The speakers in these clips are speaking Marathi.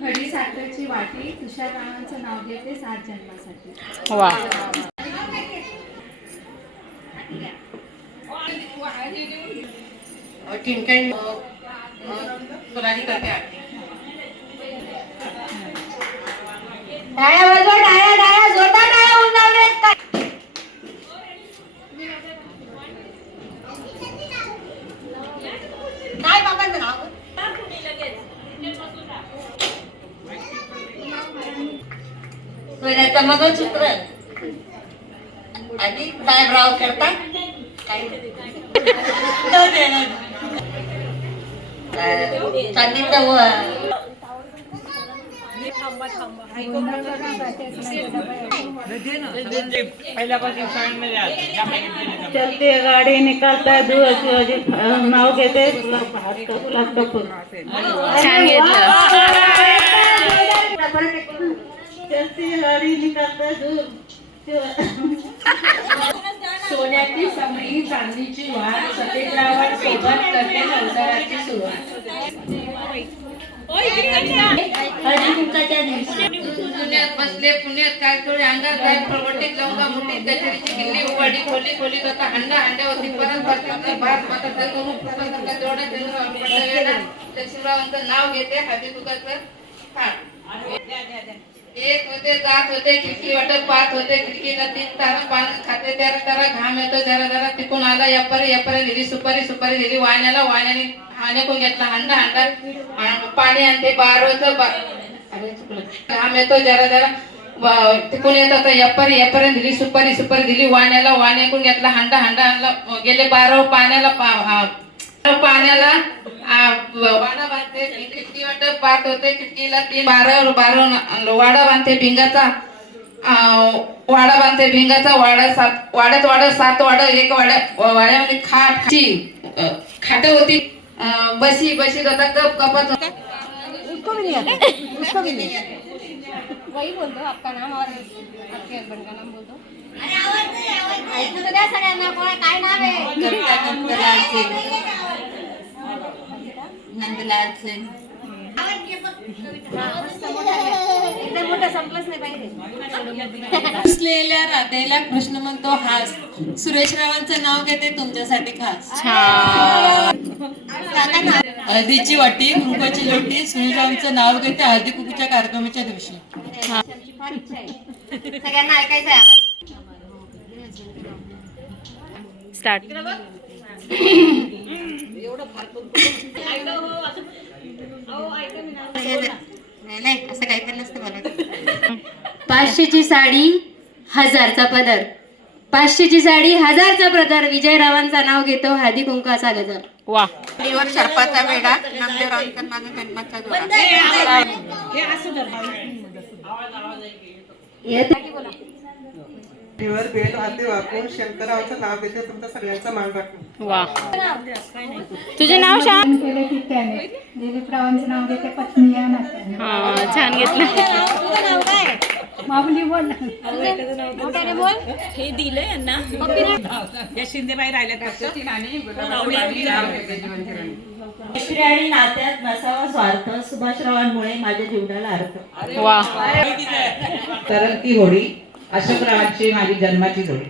खडी साखरेची वाटी तुषार रावांचं नाव घेते सात जन्मासाठी. वा. करते टाळ्या वाजवा टाळ्या टाळ्या जोरदार जाऊ देत काय काय बाबांचं नाव सोन्याचं मंगळसूत्र आणि साहेबराव करतात काय जाऊ दे ना. अं, चांदीचं व- चलते गाडी निकालता दूर नाव घेते. गुलाब कपूर छान घेतलं. चलती गाडी निकालता दूर. सोन्याची समई चांदीची वाट सफेदरावर सोबत करते संसाराची सुरुवात. दिवशी. पुण्यात बसले पुण्यात काय थोडे अंगात काय प्रवटे लवंगा मुठी कचेरीची किल्ली उघडी खोली खोली होता हंडा हंड्यावरती परत भरती भात माता तर करून पुस्तकाचा जोडा चंद्र नाव घेते हळदी कुंकाचं एक होते जात होते खिडकी वाटत पाहत होते खिडकीला तीन तारा पाणी खाते त्याला त्याला घाम येतो जरा जरा तिकून आला यपरे यपरे दिली सुपारी सुपारी दिली वाण्याला वाण्याने हाणेकून घेतला? हंडा हंडा पाणी आणते बारोचं बा अरे चुकलं. घाम येतो जरा जरा तिकून येत होता यपरी यापर्यंत दिली सुपारी सुपारी दिली वाण्याला वाण्याकून घेतला? हंडा हंडा आणला गेले बारो पाण्याला पाण्याला वाडा बांधते खिडकी वाटप पाहत होते. खिडकीला तीन बारा बारा वाडा बांधते भिंगाचा. वाडा बांधते भिंगाचा वाडा सात वाड्यात वाडा सात वाडा एक वाड्या वाड्यामध्ये खाट ची खाट होती. बसी बशी बशीत होता कप कपत होता वही बोलतो आपका नाम और आपके हस्बैंड का नाम बोलतो। ऐकू तर द्या सगळ्यांना कोण काय नाव आहे? नंदलाल सिंग. नंदलाल सिंग. एकदम मोठं संपलंच नाही पाहिजे. रुसलेल्या राधेला कृष्ण म्हणतो हास. सुरेश रावांचं नाव घेते तुमच्यासाठी खास. हळदीची वाटी कुंकवाची लोटी सुरेश रावांचं नाव घेते हळदी कुंकूच्या कार्यक्रमाच्या दिवशी. आमची फार इच्छा आहे. सगळ्यांना ऐकायचं आहे आवाज. स्टार्ट नाही नसतं मला पाचशेची साडी हजारचा पदर. पाचशेची साडी हजारचा पदर. विजयरावांचा नाव घेतो हळदी कुंकाचा गजर. वा. वर सर्पाचा वेढा नामदेवरावांचा माझा जन्माचा जोडा. बेल हाती नाव घेते तुमचा सगळ्यांचा मान राखून वा. तुझे नाव श्याम केले की त्याने. दिलीपरावांचं नाव घेते पत्नी या नात्याने. हा छान घेतलं. माऊली बोल. मोठ्याने बोल. हे दिलं यांना. मैत्री आणि नात्यात नसावा स्वार्थ सुभाषरावांमुळे माझ्या जीवनाला अर्थ. होडी अशोकरावांची माझी जन्माची जोडी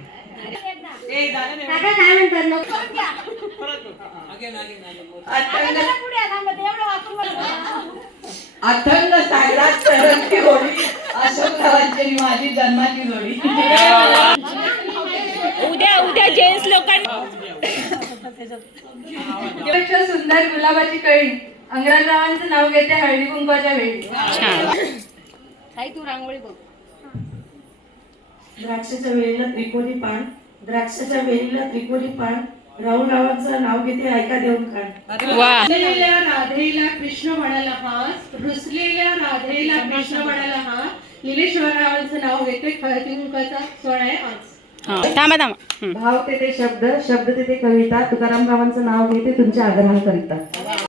बोलतो. अथंग सागरात तरंगती माझी जन्माची जोडी. उद्या उद्या जेंट्स लोकांनी. सुंदर गुलाबाची कळी. अंगराजरावांचं नाव घेते हळदी कुंकवाच्या वेळी. ताई तू रांगोळी बघ. द्राक्षाच्या वेळीला त्रिकोणी पान. द्राक्षाच्या वेळीला त्रिकोणी पान. राहुल रावांचं नाव घेते ऐका देऊन रुसलेल्या राधेला कृष्ण म्हणाला हास रुसलेल्या राधेला कृष्ण म्हणाला हा निलेश्वररावांचं नाव घेते कुंकवाचा सण आहे आज. हा थांबा थांबा. भाव ते ते शब्द शब्द ते ते कविता. तुकाराम रावांचं नाव घेते तुमच्या आग्रहाकरिता.